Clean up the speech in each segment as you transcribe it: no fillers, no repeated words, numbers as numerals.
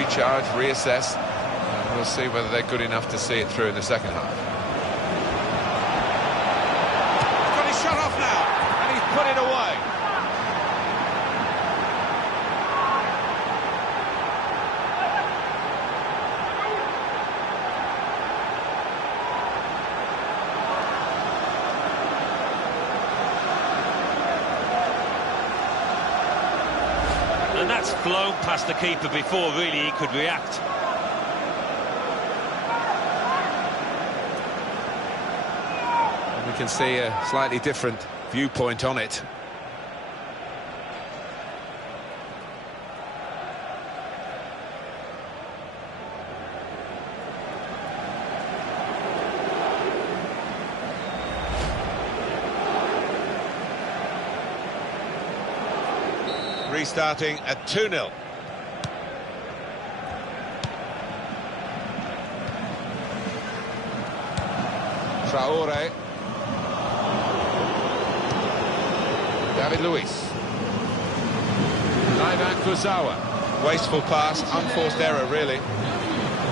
recharge, reassess, and we'll see whether they're good enough to see it through in the second half. He's got his shot off now, and he's put it away. And that's flown past the keeper before really he could react. And we can see a slightly different viewpoint on it. Restarting at 2-0. Traore. David Luiz. Ivan Kurzawa. Wasteful pass, unforced error really.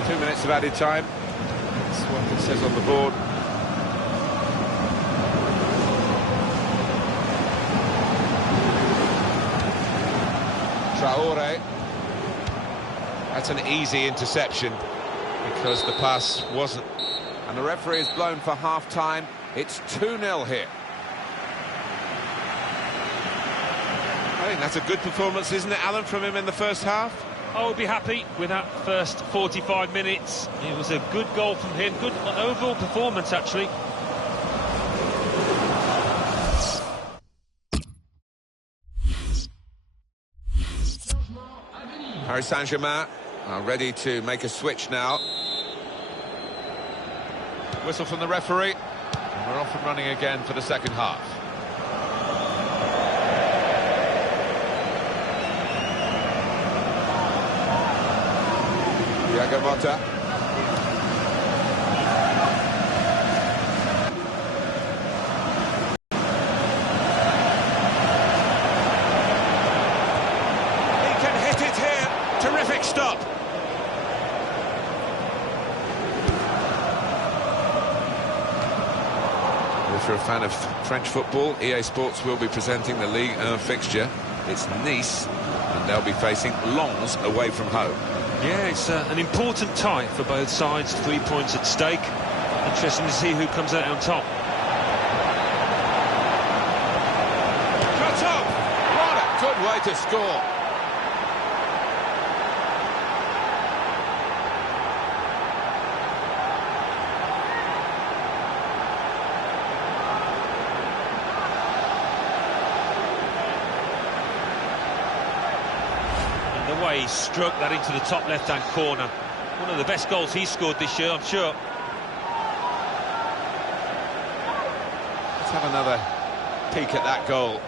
2 minutes of added time. That's what it says on the board. Traore. That's an easy interception because the pass wasn't. And the referee is blown for half-time. It's 2-0 here. I think that's a good performance, isn't it, Alan, from him in the first half? I would be happy with that first 45 minutes. It was a good goal from him, good overall performance actually. Paris Saint-Germain are ready to make a switch now. Whistle from the referee. And we're off and running again for the second half. Thiago Motta. He can hit it here. Terrific stop. If you're a fan of French football, EA Sports will be presenting the Ligue 1 fixture. It's Nice, and they'll be facing Lens away from home. Yeah, it's an important tie for both sides, 3 points at stake. Interesting to see who comes out on top. Cut off! What a good way to score. The way he struck that into the top left-hand corner. One of the best goals he's scored this year, I'm sure. Let's have another peek at that goal.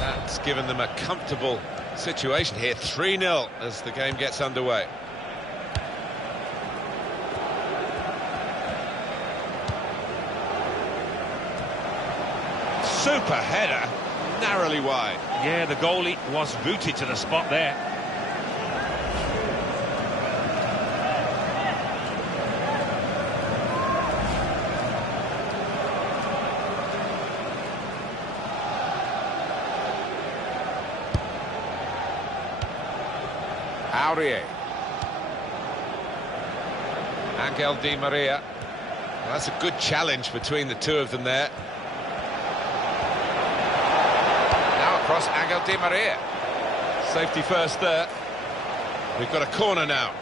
That's given them a comfortable situation here. 3-0 as the game gets underway. Super header, narrowly wide. Yeah, the goalie was rooted to the spot there. Aurier. Angel Di Maria. Well, that's a good challenge between the two of them there. Across Angel Di Maria. Safety first there. We've got a corner now.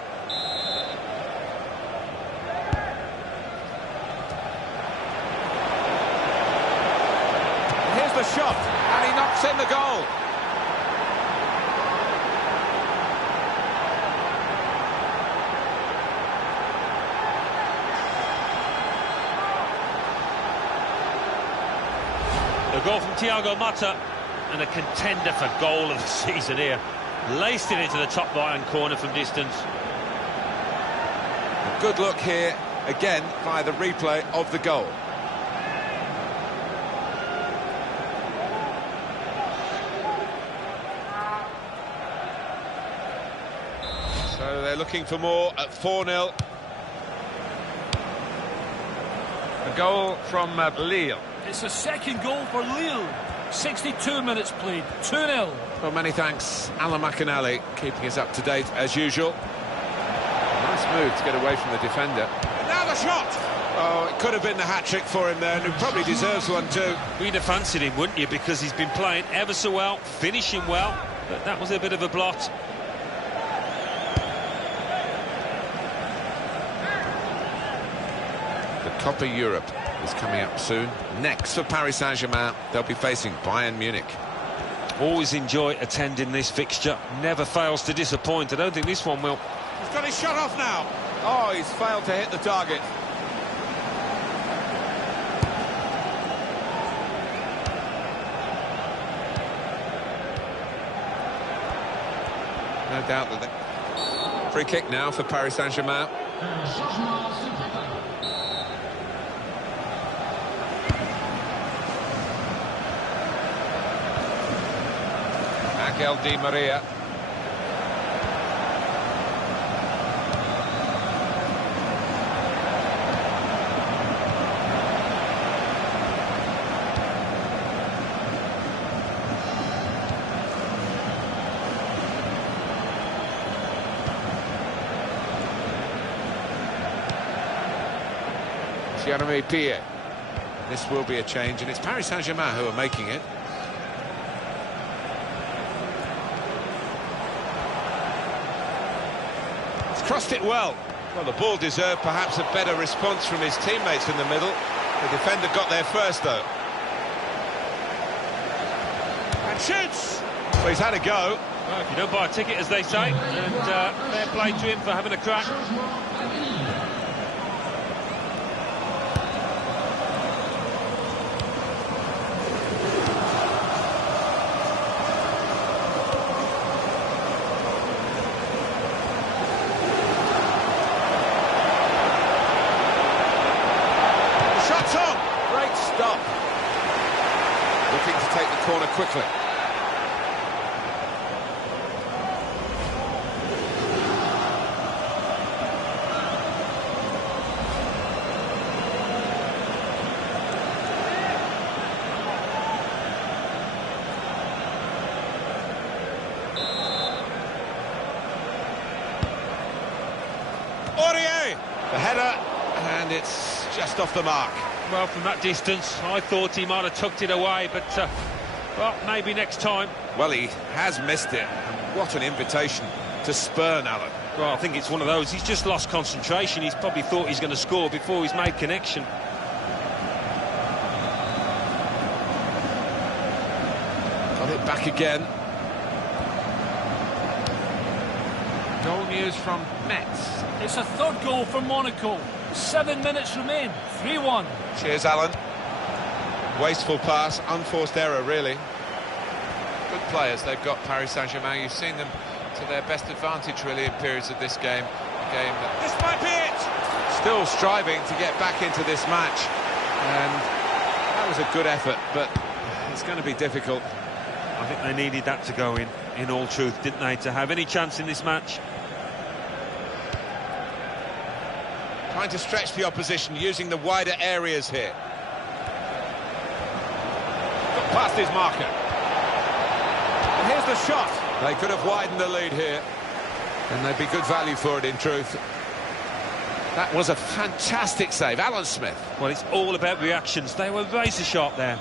And here's the shot, and he knocks in the goal. The goal from Thiago Motta. And a contender for goal of the season here. Laced it into the top right-hand corner from distance. A good look here, again, by the replay of the goal. So they're looking for more at 4-0. A goal from Lille. It's a second goal for Lille. 62 minutes played, 2-0. Well, many thanks, Alan McInally, keeping us up to date as usual. Nice move to get away from the defender. And now the shot! Oh, it could have been the hat-trick for him there, and he probably deserves one too. You'd have fancied him, wouldn't you? Because he's been playing ever so well, finishing well, but that was a bit of a blot. The Copa Europe is coming up soon. Next for Paris Saint-Germain, they'll be facing Bayern Munich. Always enjoy attending this fixture. Never fails to disappoint. I don't think this one will. He's got his shot off now. Oh, he's failed to hit the target. No doubt that the free kick now for Paris Saint-Germain. Angel Di Maria. Jeremy Pierre. This will be a change, and it's Paris Saint-Germain who are making it. He's crossed it well. Well, the ball deserved perhaps a better response from his teammates in the middle. The defender got there first, though. And shoots! Well, he's had a go. Well, if you don't buy a ticket, as they say, and fair play to him for having a crack. Great stop. Looking to take the corner quickly. Aurier! The header, and it's just off the mark. Well, from that distance, I thought he might have tucked it away, but, well, maybe next time. Well, he has missed it. And what an invitation to spurn, Alan. Well, I think it's one of those. He's just lost concentration. He's probably thought he's going to score before he's made connection. Got it back again. Goal news from Metz. It's a third goal for Monaco. 7 minutes remain, 3-1. Cheers, Alan. Wasteful pass, unforced error, really. Good players they've got, Paris Saint-Germain. You've seen them to their best advantage, really, in periods of this game. A game that... This might be it! Still striving to get back into this match. And that was a good effort, but it's going to be difficult. I think they needed that to go in all truth, didn't they, to have any chance in this match? Trying to stretch the opposition, using the wider areas here. Got past his marker. And here's the shot. They could have widened the lead here. And they'd be good value for it, in truth. That was a fantastic save. Alan Smith. Well, it's all about reactions. They were razor sharp there.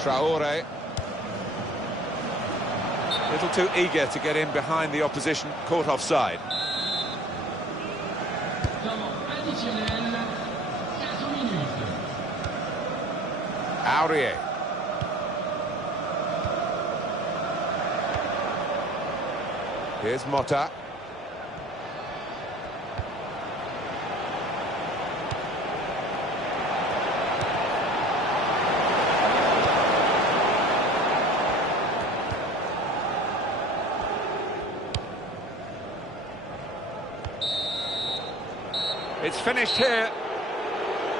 Traore. A little too eager to get in behind the opposition, caught offside. Aurier. Here's Motta. It's finished here.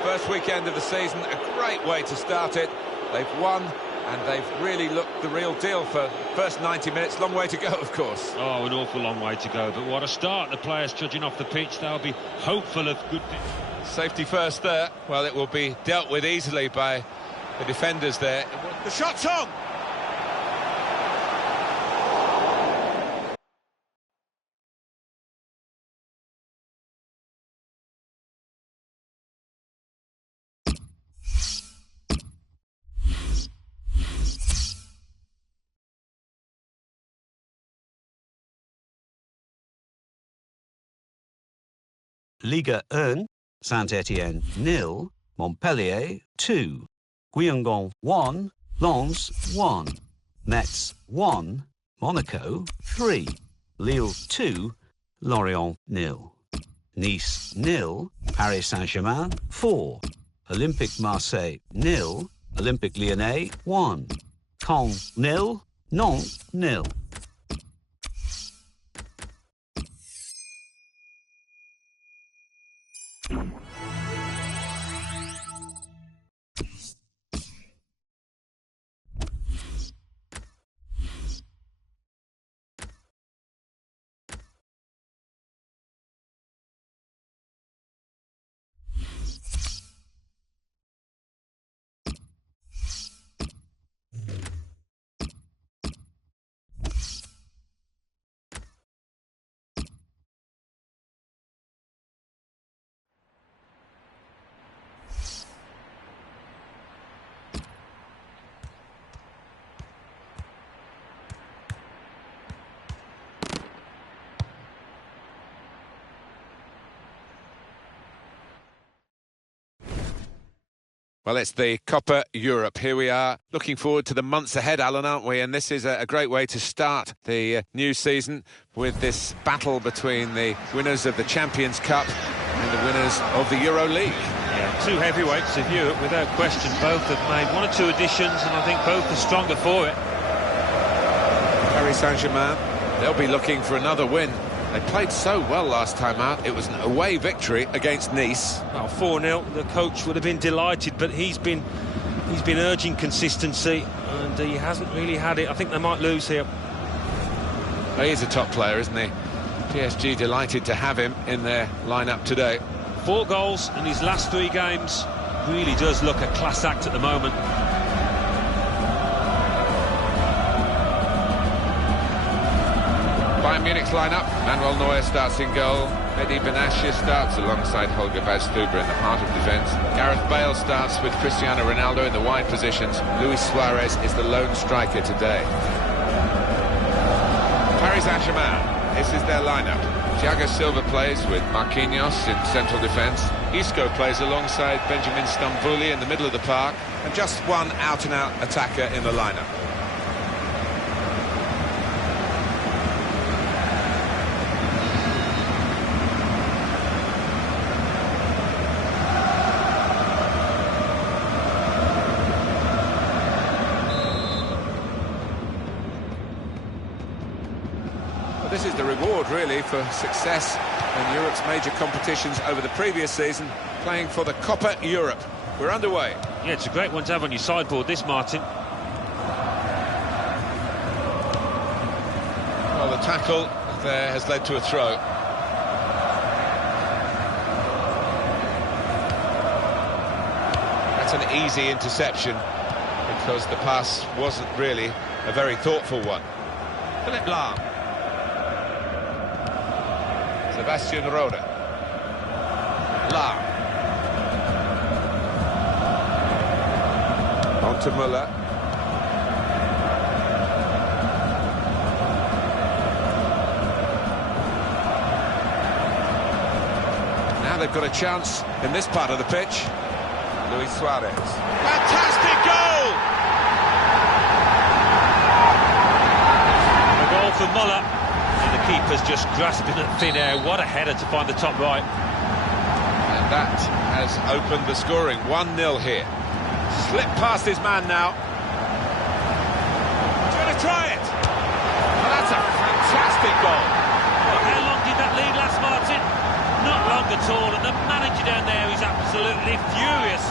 First weekend of the season, a great way to start it. They've won and they've really looked the real deal for first 90 minutes. Long way to go, of course. Oh, an awful long way to go, but what a start. The players trudging off the pitch, they'll be hopeful of good things. Safety first there. Well, it will be dealt with easily by the defenders there. The shot's on! Ligue 1, Saint-Étienne 0, Montpellier 2, Guingamp 1, Lens 1, Metz 1, Monaco 3, Lille 2, Lorient 0, Nice 0, Paris Saint-Germain 4, Olympique Marseille 0, Olympique Lyonnais 1, Caen 0, Nantes 0. Well, it's the Copa Europe. Here we are, looking forward to the months ahead, Alan, aren't we? And this is a great way to start the new season with this battle between the winners of the Champions Cup and the winners of the Euro League. Yeah, two heavyweights of Europe, without question. Both have made one or two additions, and I think both are stronger for it. Paris Saint-Germain, they'll be looking for another win. They played so well last time out. It was an away victory against Nice. Well, 4-0, the coach would have been delighted, but he's been urging consistency, and he hasn't really had it. I think they might lose here. Well, he's a top player, isn't he? PSG delighted to have him in their lineup today. 4 goals in his last 3 games. Really does look a class act at the moment. Bayern Munich's lineup. Manuel Neuer starts in goal. Mehdi Benatia starts alongside Holger Badstuber in the heart of defence. Gareth Bale starts with Cristiano Ronaldo in the wide positions. Luis Suarez is the lone striker today. Paris Saint-Germain, this is their lineup. Thiago Silva plays with Marquinhos in central defence. Isco plays alongside Benjamin Stambouli in the middle of the park. And just one out-and-out attacker in the lineup. This is the reward, really, for success in Europe's major competitions over the previous season, playing for the Copa Europe. We're underway. Yeah, it's a great one to have on your sideboard, this, Martin. Well, the tackle there has led to a throw. That's an easy interception, because the pass wasn't really a very thoughtful one. Philipp Lahm. Sebastian Rode. Lahm. On to Müller. Now they've got a chance in this part of the pitch. Luis Suarez. Fantastic goal! A goal for Müller. And the keeper's just grasping at thin air. What a header to find the top right. And that has opened the scoring. 1-0 here. Slipped past his man now. He's going to try it. Well, that's a fantastic goal. Well, how long did that lead last, Martin? Not long at all. And the manager down there is absolutely furious.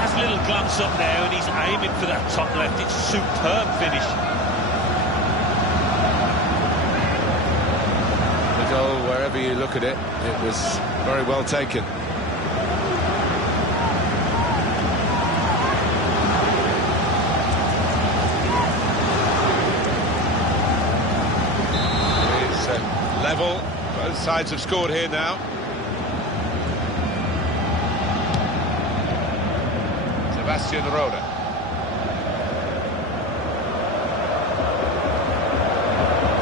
That's a little chance up there, and he's aiming for that top left. It's superb finish. The goal, wherever you look at it, it was very well taken. It's level. Both sides have scored here now. Sebastian Rode.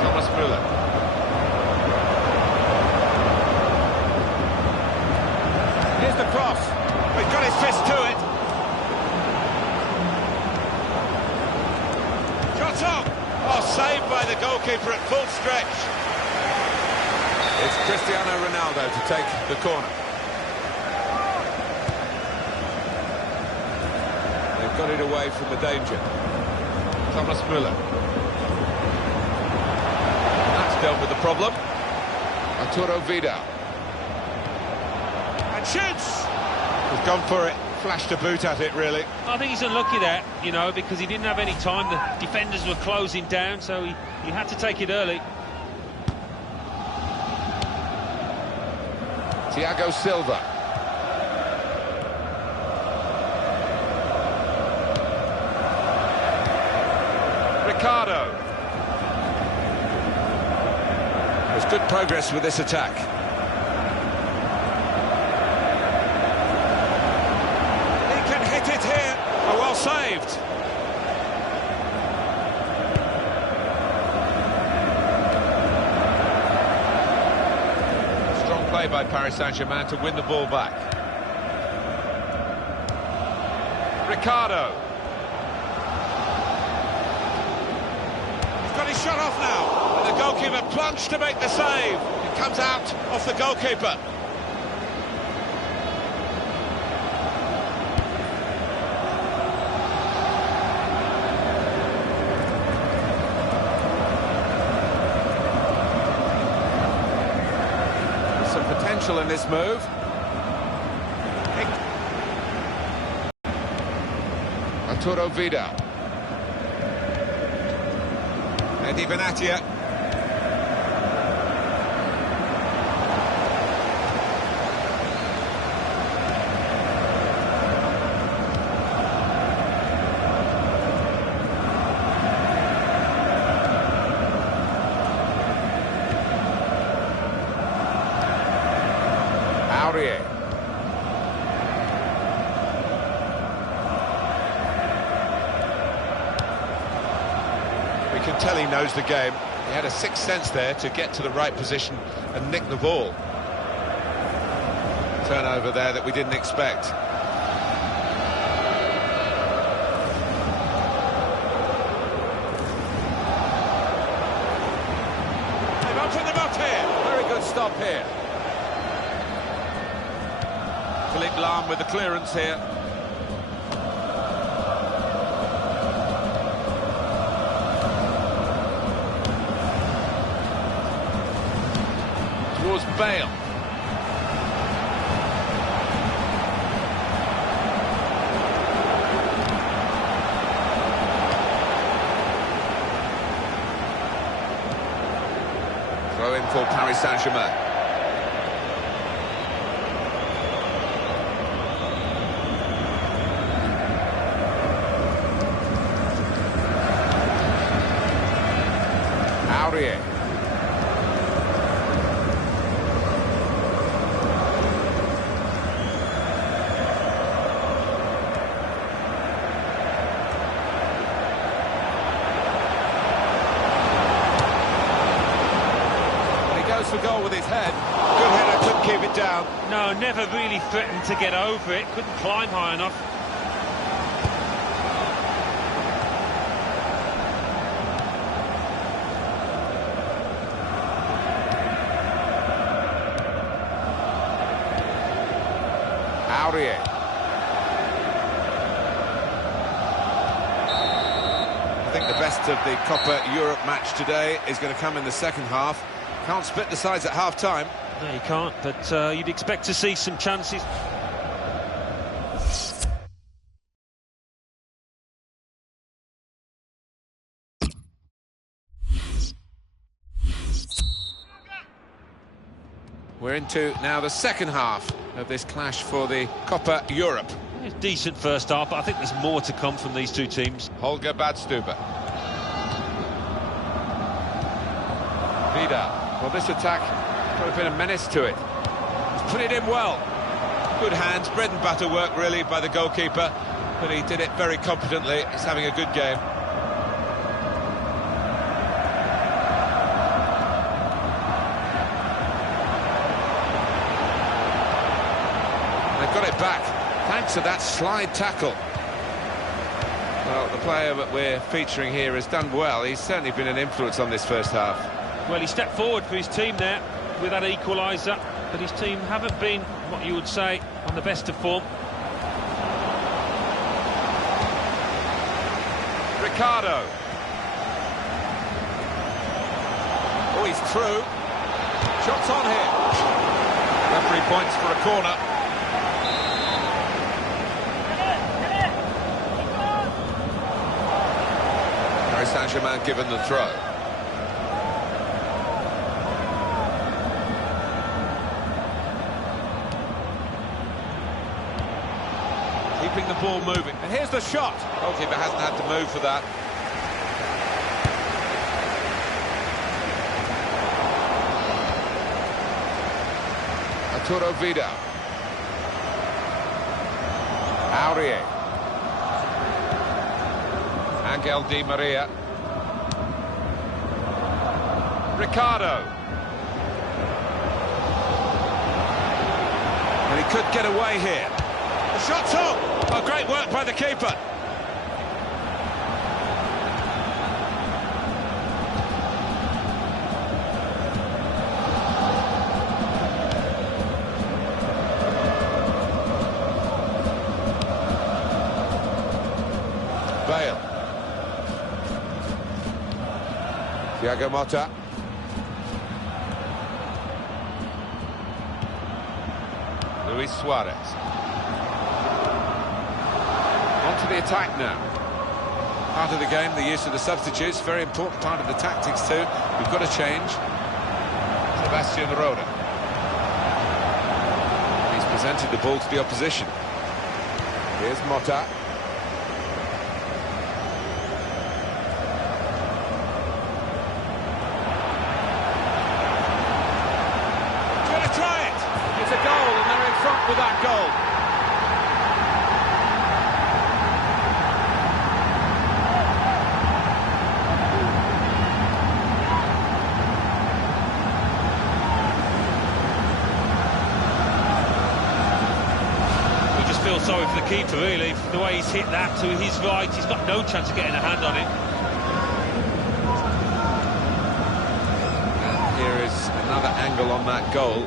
Thomas Müller. Here's the cross. He's got his fist to it. Shot on. Oh, saved by the goalkeeper at full stretch. It's Cristiano Ronaldo to take the corner. They've got it away from the danger. Thomas Müller. That's dealt with the problem. Arturo Vidal. And shoots! He's gone for it. Flashed a boot at it, really. I think he's unlucky there, you know, because he didn't have any time. The defenders were closing down, so he had to take it early. Thiago Silva. Ricardo. There's good progress with this attack. He can hit it here. Oh, well saved. Strong play by Paris Saint-Germain to win the ball back. Ricardo. Got his shot off now, and the goalkeeper plunged to make the save. It comes out off the goalkeeper. There's some potential in this move. Arturo Vidal. Eddie Benatia. Aurier. You can tell he knows the game. He had a sixth sense there to get to the right position and nick the ball. Turnover there that we didn't expect. They've opened them up here. Very good stop here. Philippe Lahm with the clearance here. Towards Bale. Throw in for Paris Saint-Germain. Aurier. For goal with his head. Good header, couldn't keep it down. No, never really threatened to get over it. Couldn't climb high enough. Aurier. I think the best of the Copa Europe match today is going to come in the second half. Can't split the sides at half-time. No, you can't, but you'd expect to see some chances. We're into now the second half of this clash for the Copa Europe. It's a decent first half, but I think there's more to come from these two teams. Holger Badstuber. Vida. Well, this attack got a bit of menace to it. He's put it in well. Good hands, bread and butter work really by the goalkeeper, but he did it very competently. He's having a good game. They've got it back, thanks to that slide tackle. Well, the player that we're featuring here has done well. He's certainly been an influence on this first half. Well, he stepped forward for his team there with that equaliser, but his team haven't been, what you would say, on the best of form. Ricardo. Oh, he's through. Shots on here. Referee points for a corner. Paris Saint-Germain given the throw. Keeping the ball moving. And here's the shot. Goalkeeper hasn't had to move for that. Arturo Vidal. Aurier. Angel Di Maria. Ricardo. And he could get away here. The shot's on! Oh, great work by the keeper. Bale. Thiago Motta. Luis Suarez. On to the attack now. Part of the game, the use of the substitutes, very important part of the tactics too. We've got to change. Sebastian Roda. He's presented the ball to the opposition. Here's Motta. Gonna try it! It's a goal and they're in front with that goal. Feel sorry for the keeper, really. The way he's hit that to his right, he's got no chance of getting a hand on it. And here is another angle on that goal.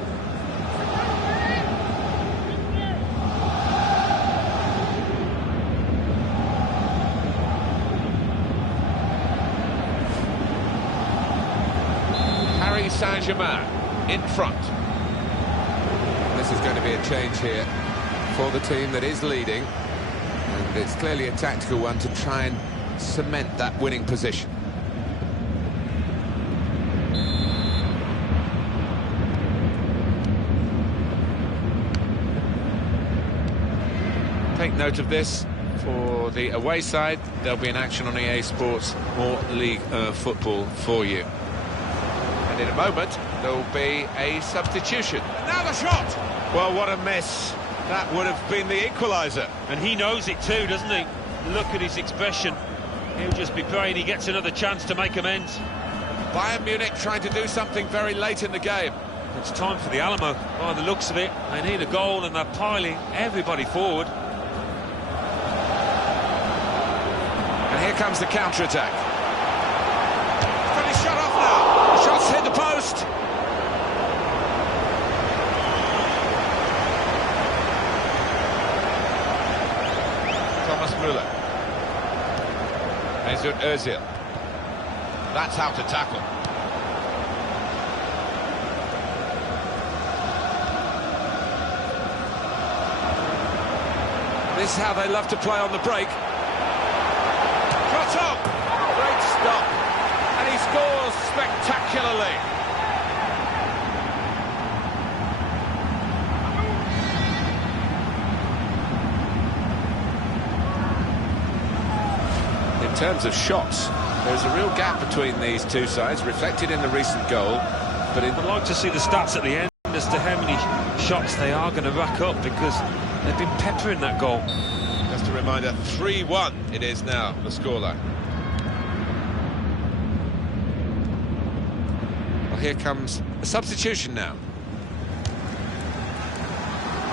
Paris Saint-Germain in front. This is going to be a change here for the team that is leading, and it's clearly a tactical one to try and cement that winning position. Take note of this. For the away side, there'll be an action on EA Sports or League Football for you. And in a moment, there'll be a substitution. Now the shot! Well, what a miss. That would have been the equaliser. And he knows it too, doesn't he? Look at his expression. He'll just be praying he gets another chance to make amends. Bayern Munich trying to do something very late in the game. It's time for the Alamo, by the looks of it. They need a goal and they're piling everybody forward. And here comes the counter-attack. He's got his shot off now. The shot's hit the post. Thomas Müller. Mesut Özil. That's how to tackle. This is how they love to play on the break. Shot up! Great stop. And he scores spectacularly. terms of shots, there's a real gap between these two sides, reflected in the recent goal. But I'd like to see the stats at the end as to how many shots they are going to rack up, because they've been peppering that goal. Just a reminder, 3-1 it is now, the scoreline. Well, here comes a substitution now.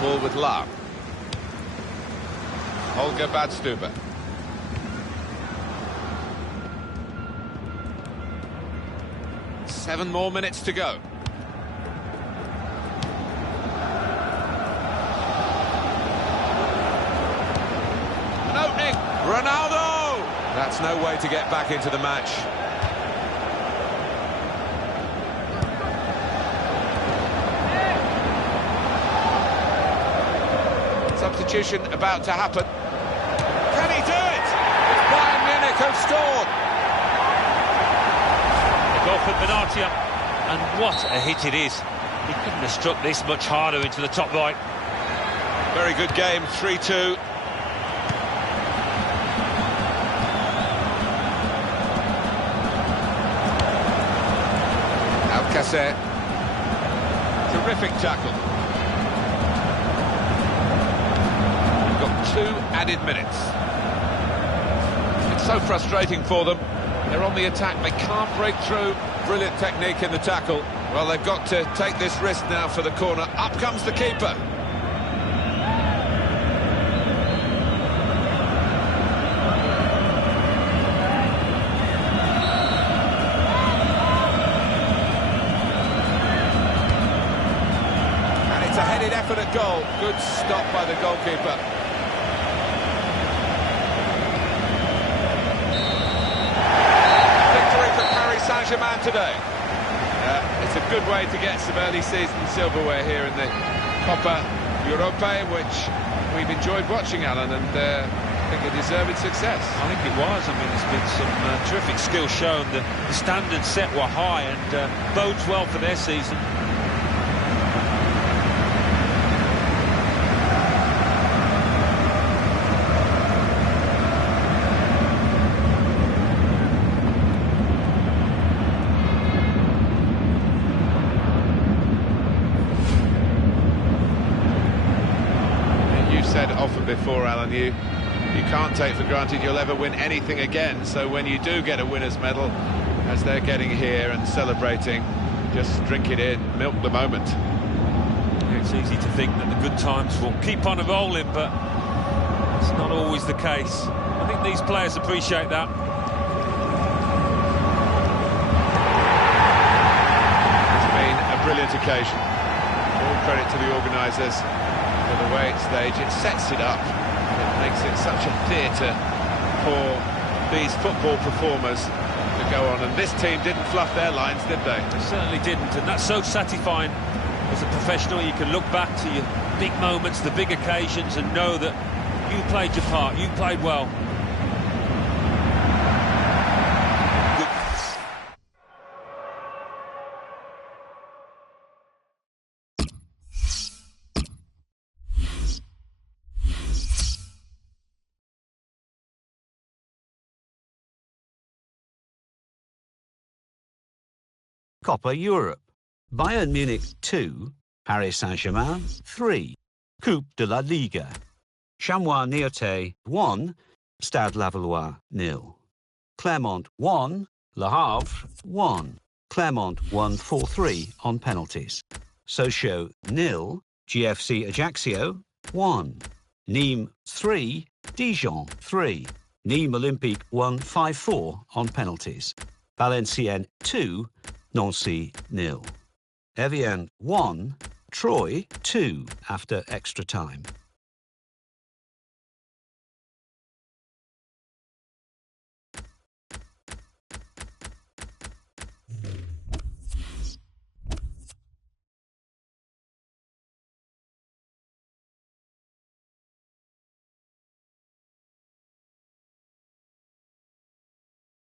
Ball with La. Holger Badstuber. Seven more minutes to go. An opening. Ronaldo! That's no way to get back into the match. Substitution about to happen. Can he do it? It's Bayern Munich who've scored. A goal for Benatia, and what a hit it is. He couldn't have struck this much harder into the top right. Very good game, 3-2. Alcacer. Terrific tackle. We've got 2 added minutes. It's so frustrating for them. They're on the attack, they can't break through. Brilliant technique in the tackle. Well, they've got to take this risk now for the corner. Up comes the keeper. And it's a headed effort at goal. Good stop by the goalkeeper. Saint-Germain today. It's a good way to get some early season silverware here in the Copa Europa, which we've enjoyed watching, Alan, and I think a deserved success. I think it was. I mean, there's been some terrific skill shown. The standards set were high, and bodes well for their season. Said often before, Alan, you can't take for granted you'll ever win anything again, so when you do get a winner's medal, as they're getting here and celebrating, just drink it in, milk the moment. It's easy to think that the good times will keep on rolling, but it's not always the case. I think these players appreciate that. It's been a brilliant occasion. All credit to the organisers for the way it's staged. It sets it up. It makes it such a theatre for these football performers to go on. And this team didn't fluff their lines, did they? They certainly didn't, and that's so satisfying as a professional. You can look back to your big moments, the big occasions, and know that you played your part, you played well. Copa Europe. Bayern Munich 2, Paris Saint-Germain 3. Coupe de la Liga. Chamois Niortais 1, Stade Lavallois 0. Clermont 1, Le Havre 1. Clermont won 4-3 on penalties. Sochaux 0, GFC Ajaccio 1. Nîmes 3, Dijon 3. Nîmes Olympique won 5-4 on penalties. Valenciennes 2, Nancy 0. Evian 1, Troyes 2 after extra time.